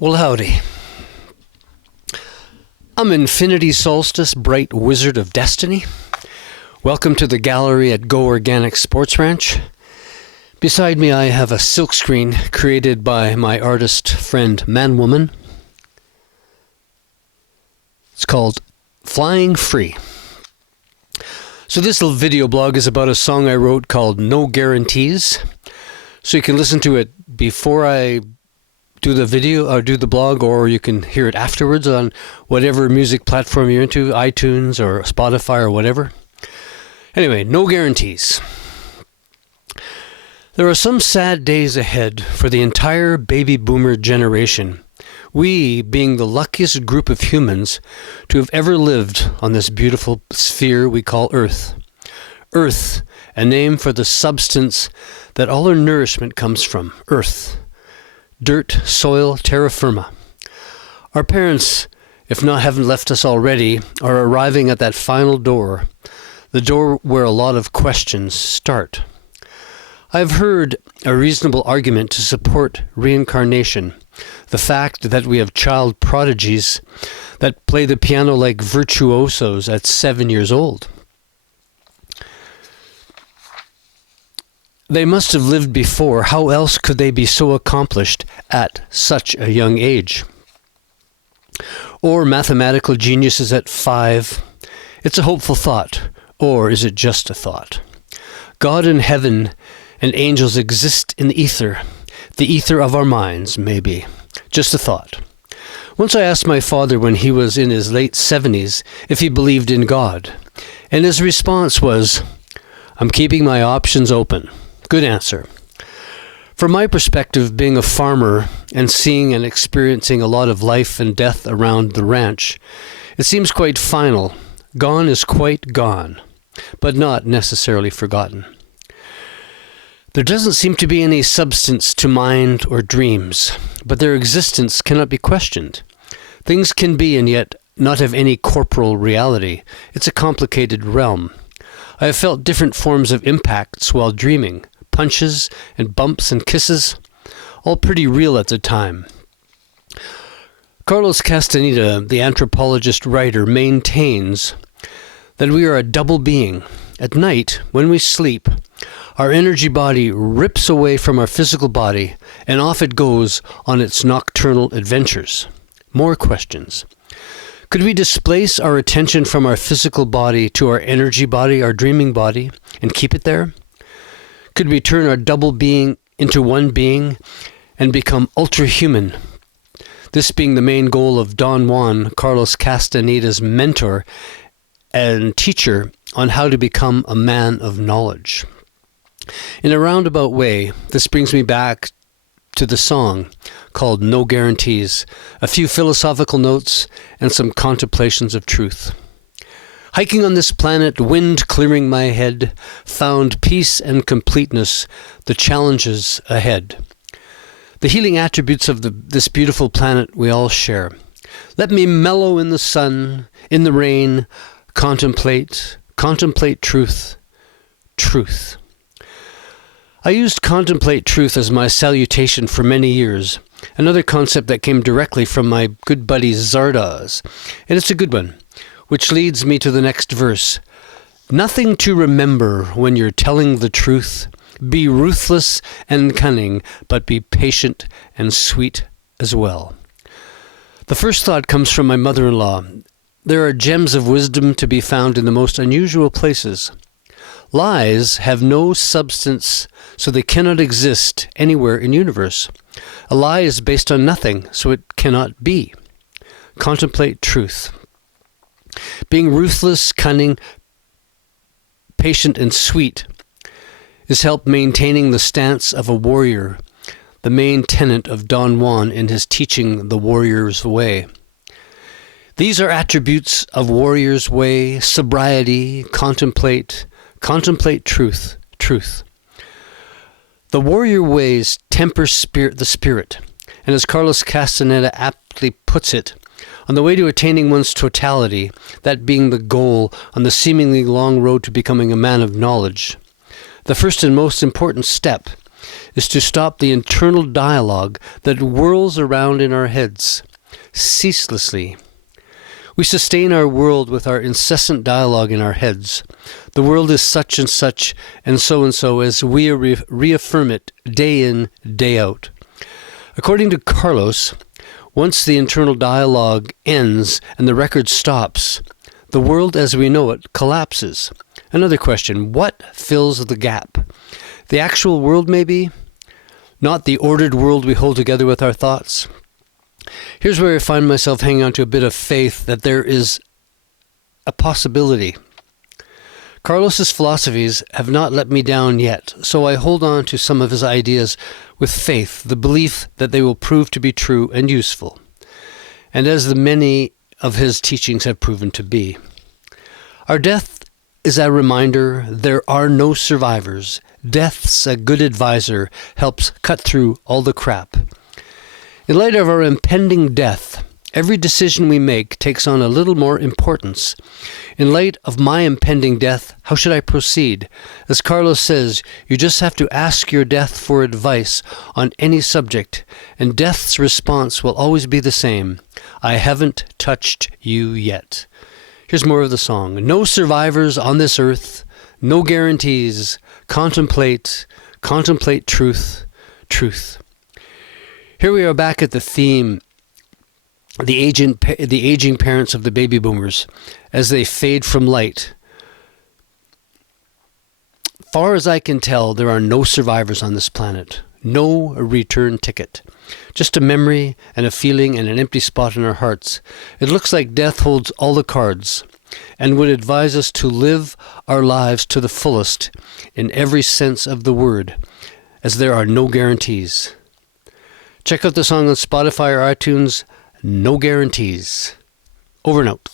Well, howdy. I'm Infinity Solstice, bright wizard of destiny. Welcome to the gallery at Go Organic Sports Ranch. Beside me I have a silkscreen created by my artist friend Manwoman. It's called Flying Free. So this little video blog is about a song I wrote called No Guarantees. So you can listen to it before I do the video or do the blog, or you can hear it afterwards on whatever music platform you're into, iTunes or Spotify or whatever. Anyway, no guarantees. There are some sad days ahead for the entire baby boomer generation, we being the luckiest group of humans to have ever lived on this beautiful sphere we call Earth. Earth, a name for the substance that all our nourishment comes from, Earth. Dirt, soil, terra firma. Our parents, if not haven't left us already, are arriving at that final door, the door where a lot of questions start. I've heard a reasonable argument to support reincarnation, the fact that we have child prodigies that play the piano like virtuosos at 7 years old. They must have lived before. How else could they be so accomplished at such a young age? Or mathematical geniuses at 5. It's a hopeful thought. Or is it just a thought? God in heaven and angels exist in the ether of our minds, maybe. Just a thought. Once I asked my father when he was in his late 70s if he believed in God, and his response was, "I'm keeping my options open." Good answer. From my perspective, being a farmer and seeing and experiencing a lot of life and death around the ranch, it seems quite final. Gone is quite gone, but not necessarily forgotten. There doesn't seem to be any substance to mind or dreams, but their existence cannot be questioned. Things can be and yet not have any corporal reality. It's a complicated realm. I have felt different forms of impacts while dreaming. Punches and bumps and kisses, all pretty real at the time. Carlos Castaneda, the anthropologist writer, maintains that we are a double being. At night, when we sleep, our energy body rips away from our physical body, and off it goes on its nocturnal adventures. More questions. Could we displace our attention from our physical body to our energy body, our dreaming body, and keep it there? Could we turn our double being into one being and become ultra-human? This being the main goal of Don Juan, Carlos Castaneda's mentor and teacher on how to become a man of knowledge. In a roundabout way, this brings me back to the song called No Guarantees, a few philosophical notes and some contemplations of truth. Hiking on this planet, wind clearing my head, found peace and completeness, the challenges ahead. The healing attributes of this beautiful planet we all share. Let me mellow in the sun, in the rain, contemplate truth, truth. I used contemplate truth as my salutation for many years, another concept that came directly from my good buddy Zardoz, and it's a good one. Which leads me to the next verse. Nothing to remember when you're telling the truth. Be ruthless and cunning, but be patient and sweet as well. The first thought comes from my mother-in-law. There are gems of wisdom to be found in the most unusual places. Lies have no substance, so they cannot exist anywhere in the universe. A lie is based on nothing, so it cannot be. Contemplate truth. Being ruthless, cunning, patient, and sweet is help maintaining the stance of a warrior, the main tenet of Don Juan in his teaching The Warrior's Way. These are attributes of Warrior's Way: sobriety, contemplate truth, truth. The warrior ways temper the spirit, and as Carlos Castaneda aptly puts it, on the way to attaining one's totality, that being the goal on the seemingly long road to becoming a man of knowledge, the first and most important step is to stop the internal dialogue that whirls around in our heads ceaselessly. We sustain our world with our incessant dialogue in our heads. The world is such, and so, as we reaffirm it day in, day out. According to Carlos, once the internal dialogue ends and the record stops, the world as we know it collapses. Another question, what fills the gap? The actual world, maybe? Not the ordered world we hold together with our thoughts? Here's where I find myself hanging on to a bit of faith that there is a possibility. Carlos's philosophies have not let me down yet, so I hold on to some of his ideas with faith, the belief that they will prove to be true and useful, and as the many of his teachings have proven to be. Our death is a reminder there are no survivors. Death's a good advisor, helps cut through all the crap. In light of our impending death, every decision we make takes on a little more importance. In light of my impending death, how should I proceed? As Carlos says, you just have to ask your death for advice on any subject, and death's response will always be the same. I haven't touched you yet. Here's more of the song. No survivors on this earth, no guarantees. Contemplate truth. Here we are back at the theme, the aging parents of the baby boomers, as they fade from light. Far as I can tell, there are no survivors on this planet. No return ticket. Just a memory and a feeling and an empty spot in our hearts. It looks like death holds all the cards and would advise us to live our lives to the fullest in every sense of the word, as there are no guarantees. Check out the song on Spotify or iTunes, No Guarantees. Over and out.